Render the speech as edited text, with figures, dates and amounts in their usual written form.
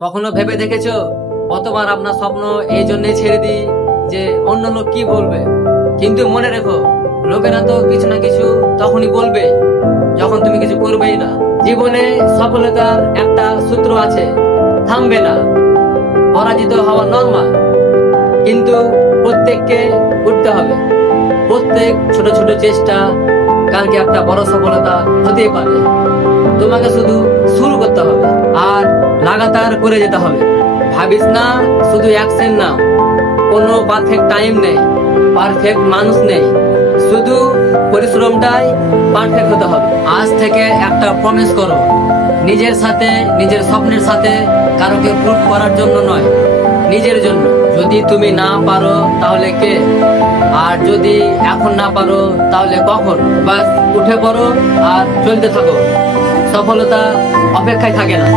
কখনো ভেবে দেখেছো কতবার আপনার স্বপ্ন এই জন্যই ছেড়ে দিই যে অন্য লোক কি বলবে? কিন্তু মনে রেখো, লোকেরা তো কিছু না কিছু তখনই বলবে যখন তুমি কিছু করবেই না। জীবনে সফলতার একটা সূত্র আছে, থামবে না। পরাজিত হওয়া নরমাল, কিন্তু প্রত্যেককে উঠতে হবে। প্রত্যেক ছোট ছোট চেষ্টা কালকে একটা বড় সফলতা হতেই পারে। তোমাকে শুধু শুরু করতে হবে আর লাগাতার করে যেতে হবে। ভাবিস না শুধু অ্যাকশন নাও। কোনো পারফেক্ট টাইম নেই, পারফেক্ট মানুষ নেই, শুধু পরিশ্রমটাই পারফেক্ট হতে হবে। আজ থেকে একটা প্রমিস করো, নিজের সাথে, নিজের স্বপ্নের সাথে, কারোকে প্রুভ করার জন্য নয়, নিজের জন্য। যদি তুমি না পারো তাহলে কে? আর যদি এখন না পারো তাহলে কখন? বাস উঠে পড়ো আর চলতে থাকো। সফলতা অপেক্ষায় থাকে না।